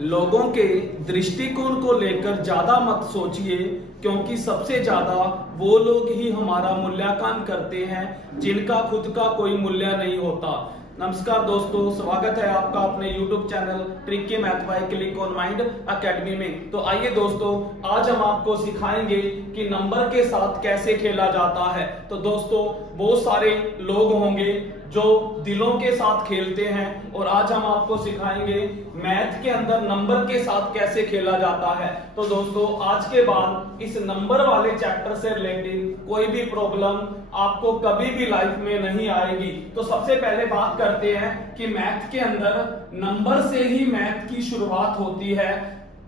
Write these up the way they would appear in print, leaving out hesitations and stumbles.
लोगों के दृष्टिकोण को लेकर ज्यादा मत सोचिए, क्योंकि सबसे ज्यादा वो लोग ही हमारा मूल्यांकन करते हैं जिनका खुद का कोई मूल्य नहीं होता। नमस्कार दोस्तों, स्वागत है आपका अपने YouTube channel tricky math bye click on mind academy में। तो आइए दोस्तों, आज हम आपको सिखाएंगे कि नंबर के साथ कैसे खेला जाता है। तो दोस्तों, बहुत सारे लोग होंगे जो दिलों के साथ खेलते हैं, और आज हम आपको सिखाएंगे मैथ के अंदर नंबर के साथ कैसे खेला जाता है। तो दोस्तों, आज के बाद इस नंबर वाले चैप्टर से रिलेटेड कोई भी प्रॉब्लम आपको कभी भी लाइफ में नहीं आएगी। तो सबसे पहले बात करते हैं कि मैथ के अंदर नंबर से ही मैथ की शुरुआत होती है।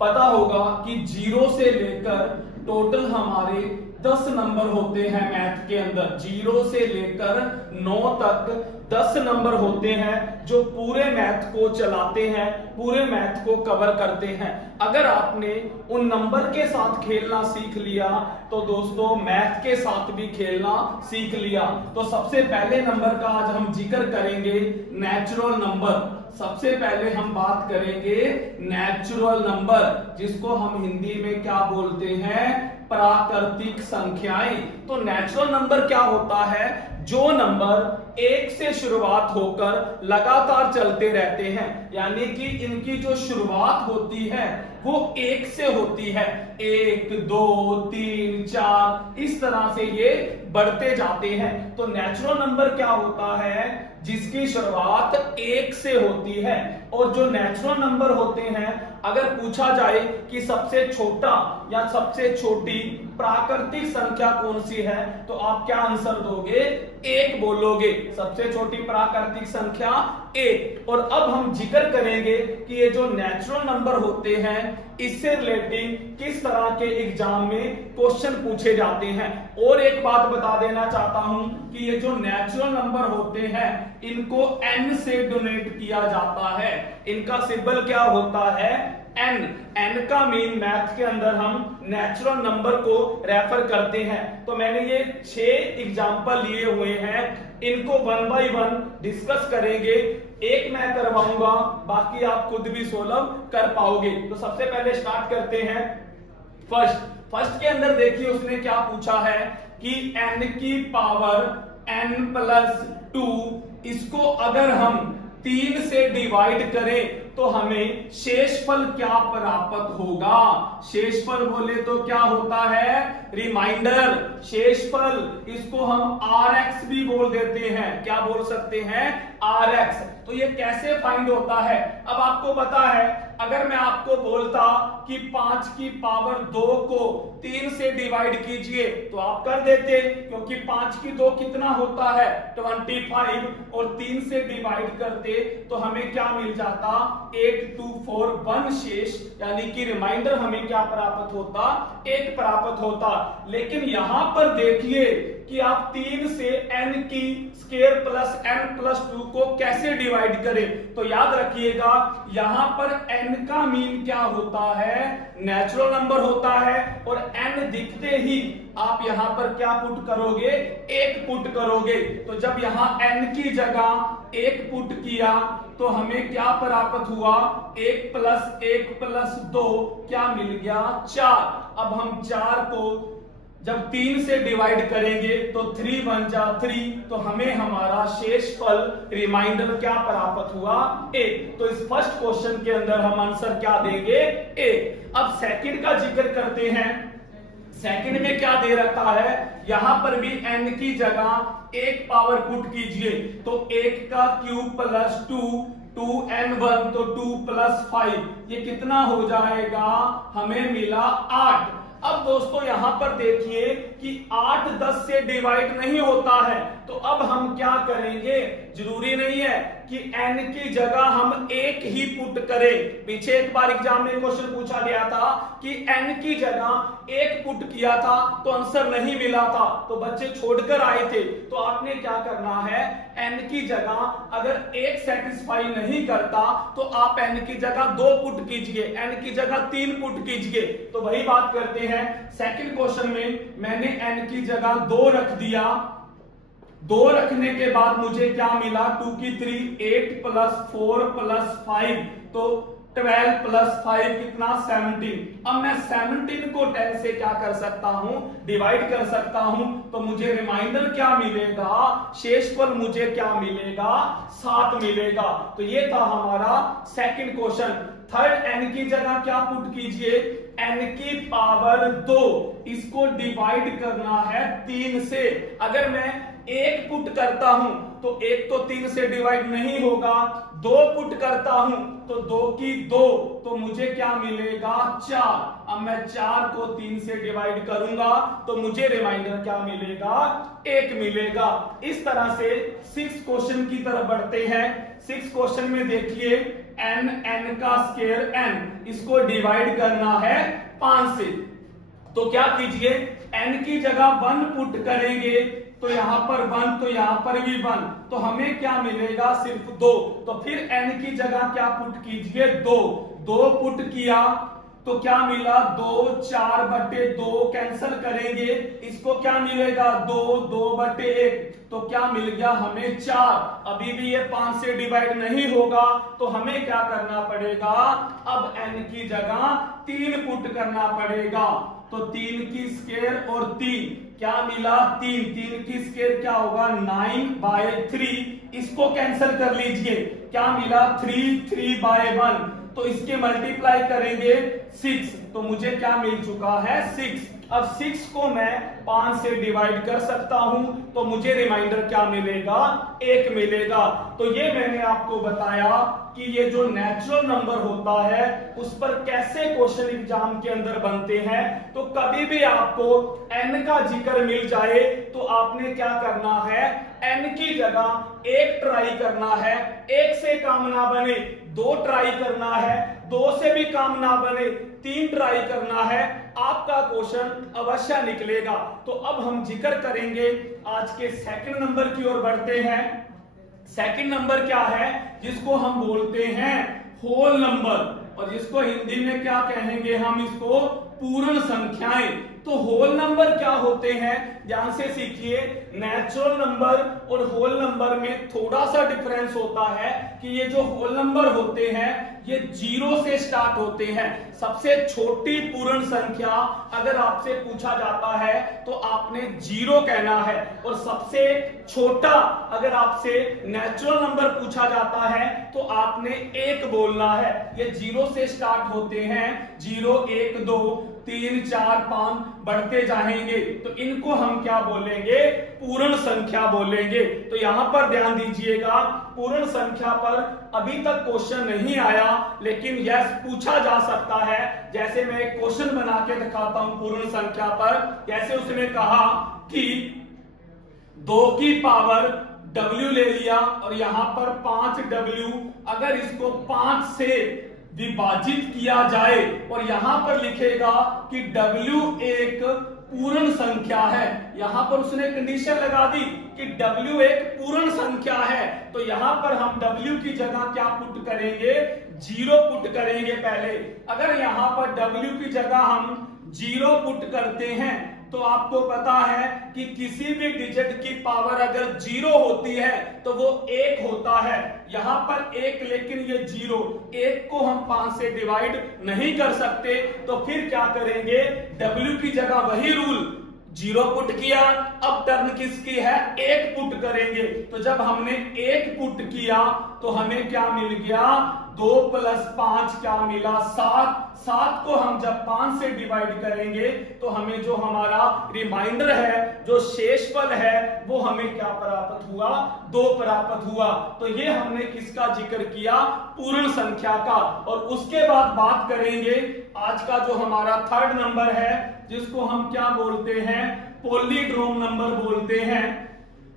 पता होगा कि 0 से लेकर टोटल हमारे 10 नंबर होते हैं मैथ के अंदर। 0 से लेकर 9 तक 10 नंबर होते हैं जो पूरे मैथ को चलाते हैं, पूरे मैथ को कवर करते हैं। अगर आपने उन नंबर के साथ खेलना सीख लिया तो दोस्तों मैथ के साथ भी खेलना सीख लिया। तो सबसे पहले नंबर का आज हम जिक्र करेंगे नेचुरल नंबर। सबसे पहले हम बात करेंगे नेचुरल नंबर, जिसको हम हिंदी में क्या बोलते हैं, प्राकृतिक संख्याएं। तो नेचुरल नंबर क्या होता है? जो नंबर 1 से शुरुआत होकर लगातार चलते रहते हैं, यानी कि इनकी जो शुरुआत होती है वो 1 से होती है। 1, 2, 3, 4 इस तरह से ये बढ़ते जाते हैं। तो नेचुरल नंबर क्या होता है? जिसकी शुरुआत 1 से होती है। और जो नेचुरल नंबर होते हैं, अगर पूछा जाए कि सबसे छोटा या सबसे छोटी प्राकृतिक संख्या कौन सी है, तो आप क्या आंसर दोगे? 1 बोलोगे। सबसे छोटी प्राकृतिक संख्या 1। और अब हम जिक्र करेंगे कि ये जो नेचुरल नंबर होते हैं, इससे रिलेटिंग किस तरह के एग्जाम में क्वेश्चन पूछे जाते हैं। और एक बात बता देना चाहता हूं कि ये जो नेचुरल नंबर होते हैं, इनको n से डोनेट किया जाता है। इनका सिंबल क्या होता है? n। n का मीन मैथ के अंदर हम नेचुरल नंबर को रेफर करते हैं। तो मैंने ये 6 एग्जाम्पल लिए हुए हैं, इनको 1 बाय 1 डिस्कस करेंगे। एक मैं करवाऊंगा, बाकी आप खुद भी सोल्व कर पाओगे। तो सबसे पहले स्टार्ट करते हैं फर्स्ट के अंदर देखिए उसने क्या पूछा है कि n की पावर n+2, इसको अगर हम 3 से डिवाइड करें तो हमें शेषफल क्या प्राप्त होगा? शेषफल बोले तो क्या होता है? रिमाइंडर। शेषफल इसको हम Rx भी बोल देते हैं। क्या बोल सकते हैं? Rx। तो ये कैसे फाइंड होता है? अब आपको पता है, अगर मैं आपको बोलता कि 5 की पावर 2 को 3 से डिवाइड कीजिए तो आप कर देते, क्योंकि 5 की 2 कितना होता है? 25। और 3 से डिवाइड करते तो हमें क्या मिल जाता? 8, 2, 4, 1 शेष, यानी कि रिमाइंडर हमें क्या प्राप्त होता? 1 प्राप्त होता। लेकिन यहां पर देखिए कि आप 3 से n की स्क्वायर प्लस n+2 को कैसे डिवाइड करें। तो याद रखिएगा, यहां पर n का मीन क्या होता है? नेचुरल नंबर होता है। और n दिखते ही आप यहां पर क्या पुट करोगे? 1 पुट करोगे। तो जब यहां n की जगह 1 पुट किया तो हमें क्या प्राप्त हुआ? 1 + 1 + 2 क्या मिल गया? 4। अब हम 4 को जब 3 से डिवाइड करेंगे तो 3 1 जा 3, तो हमें हमारा शेषफल रिमाइंडर क्या प्राप्त हुआ? 1। तो इस फर्स्ट क्वेश्चन के अंदर हम आंसर क्या देंगे? 1। अब सेकंड का जिक्र करते हैं। सेकंड में क्या दे रखा है? यहां पर भी n की जगह 1 पावर पुट कीजिए, तो 1 का क्यूब + 2, 2n1, तो 2 + 5, ये कितना हो जाएगा? हमें मिला 8। अब दोस्तों यहां पर देखिए कि 8 10 से डिवाइड नहीं होता है, तो अब हम क्या करेंगे? जरूरी नहीं है कि n की जगह हम 1 ही पुट करें। पीछे एक बार एग्जाम में क्वेश्चन पूछा गया था कि n की जगह 1 पुट किया था तो आंसर नहीं मिला था, तो बच्चे छोड़कर आए थे। तो आपने क्या करना है? n की जगह अगर 1 सेटिस्फाई नहीं करता तो आप n की जगह 2 पुट कीजिए, n की जगह 3 पुट कीजिए। तो वही बात करते हैं। सेकंड क्वेश्चन में मैंने n की जगह 2 रख दिया। 2 रखने के बाद मुझे क्या मिला? 2 की 3, 8 + 4 + 5, तो 12 प्लस 5 कितना 17। अब मैं 17 को 10 से क्या कर सकता हूं, डिवाइड कर सकता हूं, तो मुझे रिमाइंडर क्या मिलेगा, शेषफल मुझे क्या मिलेगा, 7 मिलेगा। तो ये था हमारा सेकंड क्वेश्चन। थर्ड, n की जगह क्या पुट कीजिए, n की पावर 2, इसको डिवाइड करना है 3 से। अगर मैं 1 पुट करता हूं तो 1 तो 3 से डिवाइड नहीं होगा, 2 पुट करता हूं तो 2 की 2, तो मुझे क्या मिलेगा 4। अब मैं 4 को 3 से डिवाइड करूंगा तो मुझे रिमाइंडर क्या मिलेगा, 1 मिलेगा। इस तरह से 6 क्वेश्चन की तरफ बढ़ते हैं। 6 क्वेश्चन में देखिए n का स्क्वायर n, इसको डिवाइड करना है 5 से। तो क्या कीजिए, n की जगह 1 पुट करेंगे तो यहां पर 1, तो यहां पर भी 1, तो हमें क्या मिलेगा, सिर्फ 2। तो फिर n की जगह क्या पुट कीजिए, 2 पुट किया तो क्या मिला, 2, 4/2 कैंसल करेंगे, इसको क्या मिलेगा 2/1, तो क्या मिल गया हमें 4। अभी भी ये 5 से डिवाइड नहीं होगा, तो हमें क्या करना पड़ेगा, अब n की जगह 3 पुट करना पड़ेगा। तो 3 की स्क्वायर और 3 क्या मिला, 3 की स्क्वायर क्या होगा 9/3, इसको कैंसिल कर लीजिए, क्या मिला 3/1, तो इसके मल्टीप्लाई करेंगे 6, तो मुझे क्या मिल चुका है 6। अब 6 को मैं 5 से डिवाइड कर सकता हूं तो मुझे रिमाइंडर क्या मिलेगा, 1 मिलेगा। तो ये मैंने आपको बताया कि ये जो नेचुरल नंबर होता है उस पर कैसे क्वेश्चन एग्जाम के अंदर बनते हैं। तो कभी भी आपको n का जिक्र मिल जाए तो आपने क्या करना है, n की जगह 1 ट्राई करना है, 1 से काम ना बने 2 ट्राई करना है, 2 से भी काम ना बने 3 ट्राई करना है, आपका क्वेश्चन अवश्य निकलेगा। तो अब हम जिक्र करेंगे आज के सेकंड नंबर की ओर बढ़ते हैं। सेकंड नंबर क्या है, जिसको हम बोलते हैं होल नंबर, और जिसको हिंदी में क्या कहेंगे हम, इसको पूर्ण संख्याएं। तो होल नंबर क्या होते हैं, ध्यान से सीखिए। नेचुरल नंबर और होल नंबर में थोड़ा सा डिफरेंस होता है कि ये जो होल नंबर होते हैं ये 0 से स्टार्ट होते हैं। सबसे छोटी पूर्ण संख्या अगर आपसे पूछा जाता है तो आपने 0 कहना है, और सबसे छोटा अगर आपसे नेचुरल नंबर पूछा जाता है तो आपने 1 बोलना है। ये 0 से स्टार्ट होते हैं, 0, 1, 2, 3, 4, 5 बढ़ते जाएंगे, तो इनको हम क्या बोलेंगे, पूर्ण संख्या बोलेंगे। तो यहां पर ध्यान दीजिएगा, पूर्ण संख्या पर अभी तक क्वेश्चन नहीं आया, लेकिन यस पूछा जा सकता है। जैसे मैं एक क्वेश्चन बना के दिखाता हूं पूर्ण संख्या पर। जैसे उसने कहा कि 2 की पावर w ले लिया और यहां पर 5w, अगर इसको 5 से विभाजित किया जाए और यहां पर लिखेगा कि w एक पूर्ण संख्या है, यहां पर उसने कंडीशन लगा दी कि w एक पूर्ण संख्या है, तो यहां पर हम w की जगह क्या पुट करेंगे, 0 पुट करेंगे पहले। अगर यहां पर w की जगह हम 0 पुट करते हैं तो आपको पता है कि किसी भी डिजिट की पावर अगर 0 होती है तो वो 1 होता है। यहां पर 1, लेकिन ये 0, 1 को हम 5 से डिवाइड नहीं कर सकते, तो फिर क्या करेंगे, w की जगह वही रूल, 0 पुट किया, अब टर्न किसकी है, 1 पुट करेंगे। तो जब हमने 1 पुट किया तो हमें क्या मिल गया, 2 + 5 क्या मिला, 7। 7 को हम जब 5 से डिवाइड करेंगे तो हमें जो हमारा रिमाइंडर है, जो शेषफल है, वो हमें क्या प्राप्त हुआ, 2 प्राप्त हुआ। तो ये हमने किसका जिक्र किया, पूर्ण संख्या का। और उसके बाद बात करेंगे आज का जो हमारा थर्ड नंबर है, जिसको हम क्या बोलते हैं, पॉलीड्रोम नंबर बोलते हैं।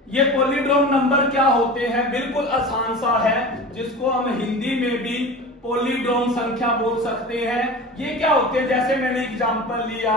ये पॉलीड्रोम नंबर क्या होते हैं, बिल्कुल आसान सा है, जिसको हम हिंदी में भी पॉलीड्रोम संख्या बोल सकते हैं। ये क्या होते हैं, जैसे मैंने एग्जांपल लिया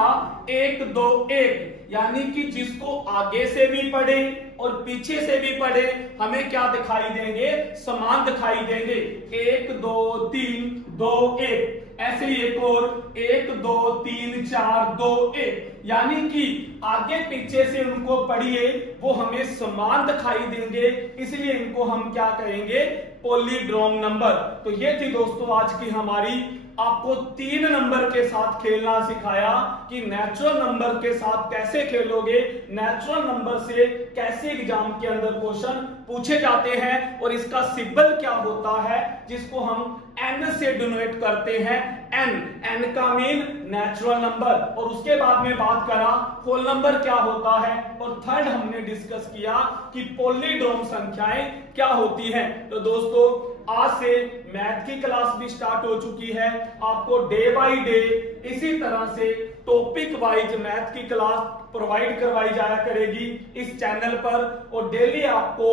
1, 2, 1, यानी कि जिसको आगे से भी पढ़े और पीछे से भी पढ़े हमें क्या दिखाई देंगे, समान दिखाई देंगे। 1 2 3 2 1, ऐसे ही एक और 1 2 3 4 2 1, यानी कि आगे पीछे से उनको पढ़िए वो हमें समान दिखाई देंगे, इसलिए इनको हम क्या कहेंगे, पॉलीड्रोम नंबर। तो ये थी दोस्तों आज की हमारी, आपको 3 नंबर के साथ खेलना सिखाया कि नेचुरल नंबर के साथ कैसे खेलोगे, नेचुरल नंबर से कैसे एग्जाम के अंदर क्वेश्चन पूछे जाते हैं और इसका सिंबल क्या होता है जिसको हम n से डिनोट करते हैं। n का मीन नेचुरल नंबर, और उसके बाद में बात करा होल नंबर क्या होता है, और थर्ड हमने डिस्कस किया कि पॉलीड्रोम संख्याएं क्या होती हैं। तो दोस्तों आज से मैथ की क्लास भी स्टार्ट हो चुकी है, आपको डे बाय डे इसी तरह से टॉपिक वाइज मैथ की क्लास प्रोवाइड करवाई जाया करेगी इस चैनल पर, और डेली आपको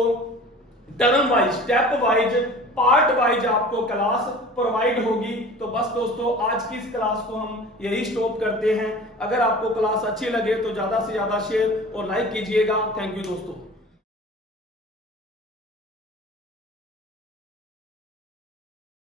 term wise, step wise, part wise आपको क्लास प्रोवाइड होगी। तो बस दोस्तों आज की इस क्लास को हम यही स्टॉप करते हैं। अगर आपको क्लास अच्छी लगे तो ज्यादा से ज्यादा शेयर और लाइक कीजिएगा। थैंक यू दोस्तों।